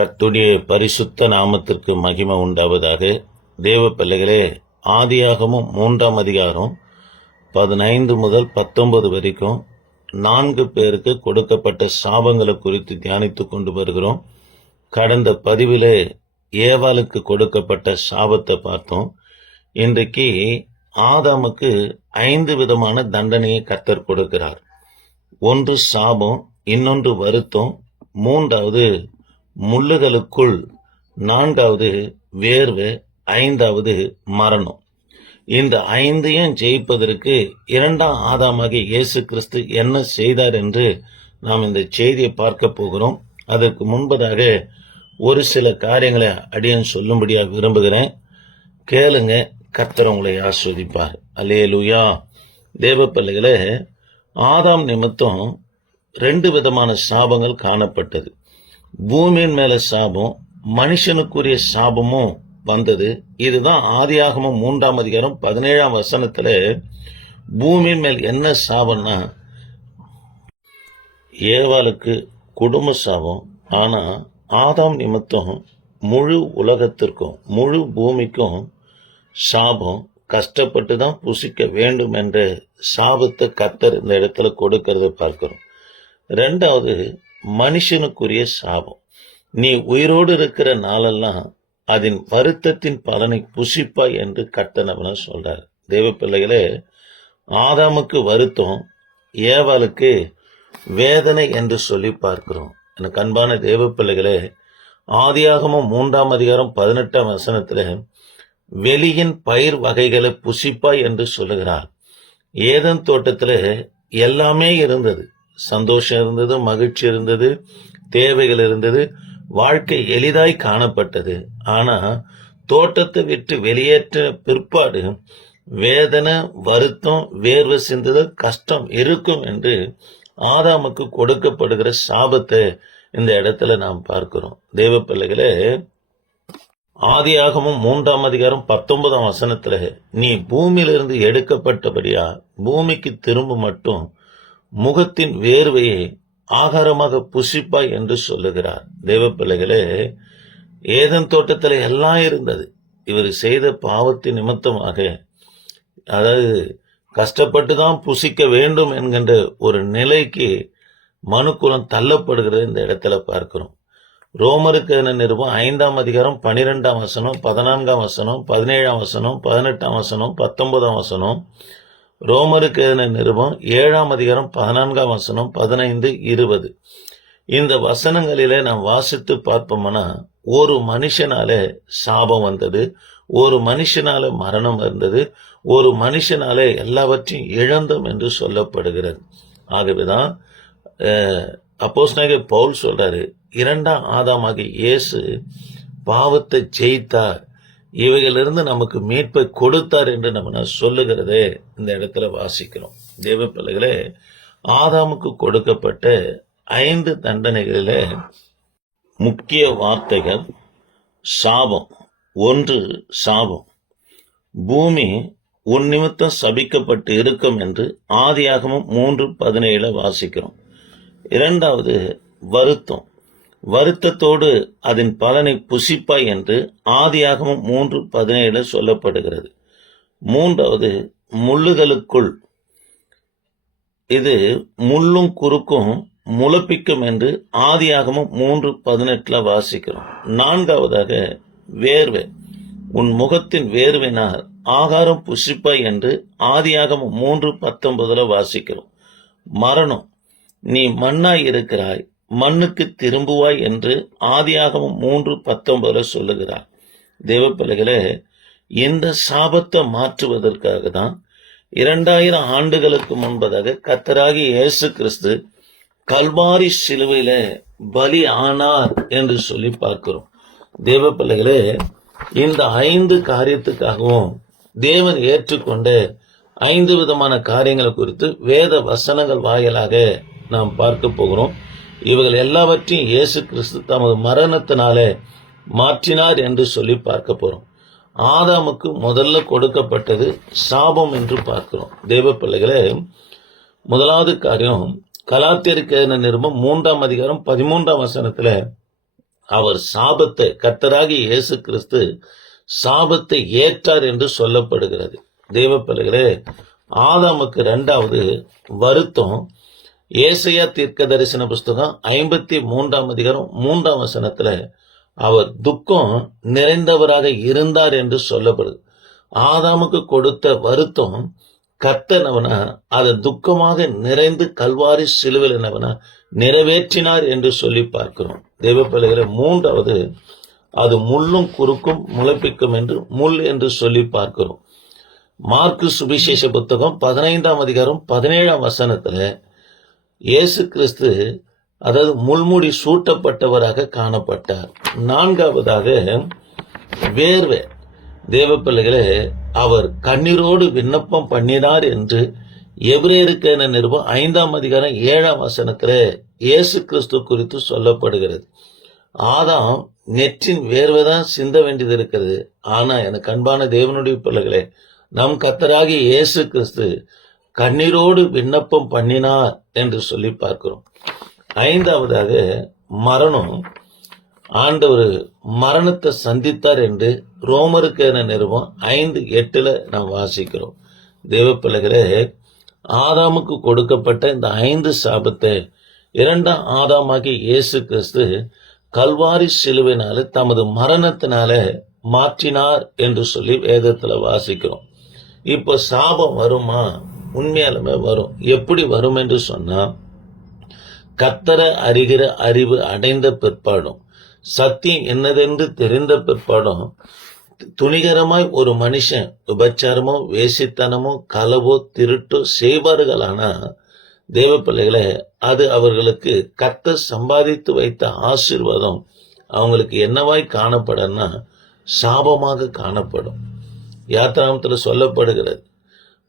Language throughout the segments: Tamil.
கர்த்தருடைய பரிசுத்த நாமத்திற்கு மகிமை உண்டாவதாக. தேவ பிள்ளைகளே, ஆதியாகமம் 3ஆம் அதிகாரம் 15 முதல் 19 வரைக்கும் 4 பேருக்கு கொடுக்கப்பட்ட சாபங்களை குறித்து தியானித்துக் கொண்டு வருகிறோம். கடந்த பதிவிலே ஏவாளுக்கு கொடுக்கப்பட்ட சாபத்தை பார்த்தோம். இன்றைக்கு ஆதாமுக்கு 5 விதமான தண்டனையை கர்த்தர் கொடுக்கிறார். ஒன்று சாபம், இன்னொன்று வருத்தம், மூன்றாவது முள்ளுகளுக்குள், நான்காவது வேர்வை, ஐந்தாவது மரணம். இந்த 5ஐயும் ஜெயிப்பதற்கு 2ஆம் ஆதாமாகிய இயேசு கிறிஸ்து என்ன செய்தார் என்று நாம் இந்த செய்தியை பார்க்க போகிறோம். அதற்கு முன்பதாக ஒரு சில காரியங்களை அடியேன் சொல்லும்படியாக விரும்புகிறேன். கேளுங்க, கர்த்தர் உங்களை ஆஸ்வதிப்பார். அல்லேலூயா. தேவ பிள்ளைகளே, ஆதாம் நிமித்தம் 2 விதமான சாபங்கள் காணப்பட்டது. பூமியின் மேல சாபம், மனுஷனுக்குரிய சாபமும் வந்தது. இதுதான் ஆதியாகமம் 3ஆம் அதிகாரம் 17ஆம் வசனத்துல பூமியின் மேல் என்ன சாபம்னா, ஏவாளுக்கு குடும்ப சாபம். ஆனா ஆதாம் நிமித்தம் முழு உலகத்திற்கும் முழு பூமிக்கும் சாபம். கஷ்டப்பட்டு தான் புசிக்க வேண்டும் என்ற சாபத்தை கர்த்தர் இந்த இடத்துல கொடுக்கறத பார்க்கிறோம். 2வது மனுஷனுக்குரிய சாபம். நீ உயிரோடு இருக்கிற நாளெல்லாம் அதன் வருத்தத்தின் பலனை புசிப்பாய் என்று கர்த்தர் சொல்றார். தேவ பிள்ளைகளே, ஆதாமுக்கு வருத்தம், ஏவாளுக்கு வேதனை என்று சொல்லி பார்க்கிறோம். எனக்கு அன்பான தேவ பிள்ளைகளே, ஆதியாகமம் 3ஆம் அதிகாரம் 18ஆம் வசனத்துல வெளியின் பயிர் வகைகளை புசிப்பாய் என்று சொல்லுகிறார். ஏதேன் தோட்டத்துல எல்லாமே இருந்தது. சந்தோஷம் இருந்தது, மகிழ்ச்சி இருந்தது, தேவைகள் இருந்தது, வாழ்க்கை எளிதாய் காணப்பட்டது. ஆனா தோட்டத்தை விட்டு வெளியேற்ற பிற்பாடு வேதனை, வருத்தம், வேர்வை சிந்துதல், கஷ்டம் இருக்கும் என்று ஆதாமுக்கு கொடுக்கப்படுகிற சாபத்தை இந்த இடத்துல நாம் பார்க்கிறோம். தேவ பிள்ளைகளே, ஆதியாகமம் 3ஆம் அதிகாரம் 19ஆம் வசனத்துல நீ பூமியிலிருந்து எடுக்கப்பட்டபடியா பூமிக்கு திரும்ப மட்டும் முகத்தின் வேர்வையை ஆகாரமாக புசிப்பாய் என்று சொல்லுகிறார். தேவ பிள்ளைகளே, ஏதேன் தோட்டத்தில் எல்லாம் இருந்தது. இவர் செய்த பாவத்தின் நிமித்தமாக, அதாவது கஷ்டப்பட்டு தான் புசிக்க வேண்டும் என்கின்ற ஒரு நிலைக்கு மனுக்குலம் தள்ளப்படுகிறது இந்த இடத்துல பார்க்கிறோம். ரோமருக்கு நிருபம் 5ஆம் அதிகாரம் 12ஆம் வசனம், 14ஆம் வசனம், 17ஆம் வசனம், 18ஆம் வசனம், 19ஆம் வசனம். ரோமருக்கு நிருபம் 7ஆம் அதிகாரம் 14ஆம் வசனம், 15, 20. இந்த வசனங்களிலே நாம் வாசித்து பார்ப்போம்னா, ஒரு மனுஷனால சாபம் வந்தது, ஒரு மனுஷனால மரணம் வந்தது, ஒரு மனுஷனால எல்லாவற்றையும் இழந்தோம் என்று சொல்லப்படுகிறது. ஆகவேதான் அப்போஸ்தலனாகிய பவுல் சொல்றாரு, 2ஆம் ஆதாமாகிய இயேசு பாவத்தை ஜெயித்தார், இவைகளிலிருந்து நமக்கு மீட்பை கொடுத்தார் என்று நம்ம சொல்லுகிறதே இந்த இடத்துல வாசிக்கிறோம். தேவ பிள்ளைகளே, ஆதாமுக்கு கொடுக்கப்பட்ட 5 தண்டனைகளில முக்கிய வார்த்தைகள் சாபம். 1, சாபம். பூமி உன் நிமித்தம் சபிக்கப்பட்டு இருக்கும் என்று ஆதியாகமம் 3:17 வாசிக்கிறோம். 2வது வருத்தம். வருத்தத்தோடு அதன் பலனை புசிப்பாய் என்று ஆதியாகமம் 3:17 சொல்லப்படுகிறது. 3வது முள்ளுகளுக்குள். இது முள்ளும் குறுக்கும் முளைப்பிக்கும் என்று ஆதியாகமம் 3:18 வாசிக்கிறோம். 4வதாக வேர்வை. உன் முகத்தின் வேர்வினால் ஆகாரம் புசிப்பாய் என்று ஆதியாகமம் 3:19 வாசிக்கிறோம். மரணம். நீ மண்ணாய் இருக்கிறாய், மண்ணுக்கு திரும்புவாய் என்று ஆதியாகமம் 3:19 சொல்லுகிறார். தேவ பிள்ளைகளே, இந்த சாபத்தை மாற்றுவதற்காக தான் 2000 ஆண்டுகளுக்கு முன்பதாக கர்த்தராகிய இயேசு கிறிஸ்து கல்வாரி சிலுவையில பலி ஆனார் என்று சொல்லி பார்க்கிறோம். தேவ பிள்ளைகளே, இந்த 5 காரியத்துக்காகவும் தேவன் ஏற்றுக்கொண்ட 5 விதமான காரியங்களை குறித்து வேத வசனங்கள் வாயிலாக நாம் பார்க்க போகிறோம். இவர்கள் எல்லாவற்றையும் இயேசு கிறிஸ்து தமது மரணத்தினாலே மாற்றினார் என்று சொல்லி பார்க்க போறோம். ஆதாமுக்கு முதல்ல கொடுக்கப்பட்டது சாபம் என்று பார்க்கிறோம். தேவ பிள்ளைகளே, முதலாவது காரியம் கலாத்தியருக்கு நிருபம் 3ஆம் அதிகாரம் 13ஆம் வசனத்துல அவர் சாபத்தை, கர்த்தராகிய இயேசு கிறிஸ்து சாபத்தை ஏற்றார் என்று சொல்லப்படுகிறது. தேவ பிள்ளைகளே, ஆதாமுக்கு 2வது வருத்தம் ஏசாயா தீர்க்க தரிசன புஸ்தகம் 53ஆம் அதிகாரம் 3ஆம் வசனத்துல அவர் துக்கம் நிறைந்தவராக இருந்தார் என்று சொல்லப்படுது. ஆதாமுக்கு கொடுத்த வருத்தம் கர்த்தனவனா அதை துக்கமாக நிறைந்து கல்வாரி சிலுவையில் என்னவனா நிறைவேற்றினார் என்று சொல்லி பார்க்கிறோம். தேவ பிள்ளைகளை, 3வது அது முள்ளும் குறுக்கும் முளைப்பிக்கும் என்று முள் என்று சொல்லி பார்க்கிறோம். மார்க்கு சுவிசேஷ புத்தகம் 15ஆம் அதிகாரம் 17ஆம் வசனத்துல இயேசு கிறிஸ்து அதாவது முள்முடி சூட்டப்பட்டவராக காணப்பட்டார். 4வதாக வேர்வை. தேவ பிள்ளைகளே, அவர் கண்ணீரோடு விண்ணப்பம் பண்ணினார் என்று எபிரேயருக்கு நிருபம் 5ஆம் அதிகாரம் 7ஆம் வசனத்துல இயேசு கிறிஸ்து குறித்து சொல்லப்படுகிறது. ஆதாம் நெற்றின் வேர்வைதான் சிந்த வேண்டியது இருக்கிறது. ஆனா எனக்கு அன்பான தேவனுடைய பிள்ளைகளே, நம் கர்த்தராகிய இயேசு கிறிஸ்து கண்ணீரோடு விண்ணப்பம் பண்ணினார் என்று சொல்லி பார்க்கிறோம். 5வதாக மரணம். ஆண்டவர் மரணத்தை சந்தித்தார் என்று ரோமருக்கு நிருபம் 5:8 நாம் வாசிக்கிறோம். தேவ பிள்ளைகளே, ஆதாமுக்கு கொடுக்கப்பட்ட இந்த 5 சாபத்தை 2ஆம் ஆதாமாகிய இயேசு கிறிஸ்து கல்வாரி சிலுவையினால தமது மரணத்தினால மாற்றினார் என்று சொல்லி வேதத்துல வாசிக்கிறோம். இப்ப சாபம் வருமா? உண்மையாலுமே வரும். எப்படி வரும் என்று சொன்னா, கர்த்தரை அறிகிற அறிவு அடைந்த பிற்பாடும், சத்தியம் என்னதென்று தெரிந்த பிற்பாடும் துணிகரமாய் ஒரு மனுஷன் உபச்சாரமோ வேசித்தனமோ களவோ திருட்டோ செய்வார்களானா, தேவ பிள்ளைகளை, அது அவர்களுக்கு கர்த்தர் சம்பாதித்து வைத்த ஆசீர்வாதம் அவங்களுக்கு என்னவாய் காணப்படும்னா சாபமாக காணப்படும். யாத்திராமத்துல சொல்லப்படுகிறது,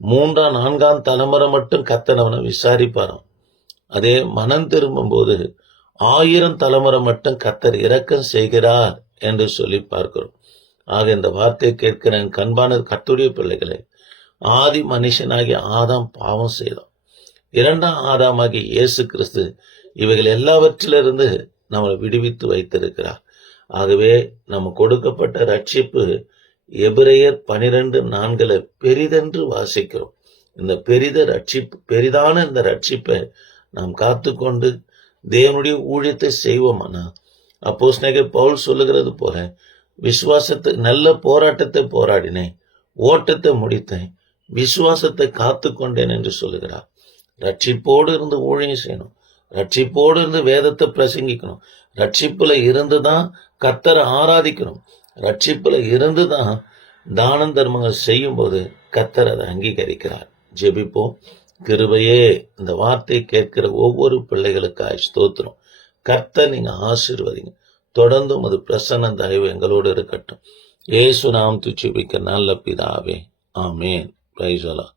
3ஆம் 4ஆம் தலைமுறை மட்டும் கர்த்தர் அவனை விசாரிப்பாராம். அதே மனம் திரும்பும் போது 1000 தலைமுறை மட்டும் கர்த்தர் இரக்கம் செய்கிறார் என்று சொல்லி பார்க்கிறோம். ஆக இந்த வார்த்தையை கேட்கிற என் கண்பான கர்த்தருடைய பிள்ளைகளை, ஆதி மனுஷனாகிய ஆதாம் பாவம் செய்தான். 2ஆம் ஆதாமாகிய இயேசு கிறிஸ்து இவைகள் எல்லாவற்றிலிருந்து நம்மளை விடுவித்து வைத்திருக்கிறார். ஆகவே நம்ம கொடுக்கப்பட்ட ரட்சிப்பு எபிரேயர் 12:4 பெரிதென்று வாசிக்கிறோம். இந்த பெரிதான இந்த ரட்சிப்பை நாம் காத்துக்கொண்டு தேவனுடைய ஊழியத்தை செய்வோமானா, அப்போஸ்தலனாகிய பவுல் சொல்லுகிறது போல, விசுவாசத்தை நல்ல போராட்டத்தை போராடினேன், ஓட்டத்தை முடித்தேன், விசுவாசத்தை காத்துக்கொண்டேன் என்று சொல்லுகிறார். ரட்சிப்போடு இருந்து ஊழியம் செய்யணும், ரட்சிப்போடு இருந்து வேதத்தை பிரசங்கிக்கணும், ரட்சிப்புல இருந்துதான் கர்த்தரை ஆராதிக்கணும், ரட்சிப்புல இருந்துதான் தானம் தர்மங்கள் செய்யும் போது கர்த்தர் அதை அங்கீகரிக்கிறார். ஜெபிப்போம். கிருபையே, இந்த வார்த்தையை கேட்கிற ஒவ்வொரு பிள்ளைகளுக்காய் ஸ்தோத்திரம். கர்த்தர் நீங்க ஆசீர்வதிங்க. தொடர்ந்தும் அது பிரசன்ன தயவு எங்களோடு இருக்கட்டும். இயேசு நாமத்தில் ஜெபிக்க நல்ல பிதாவே, ஆமென். Praise the Lord.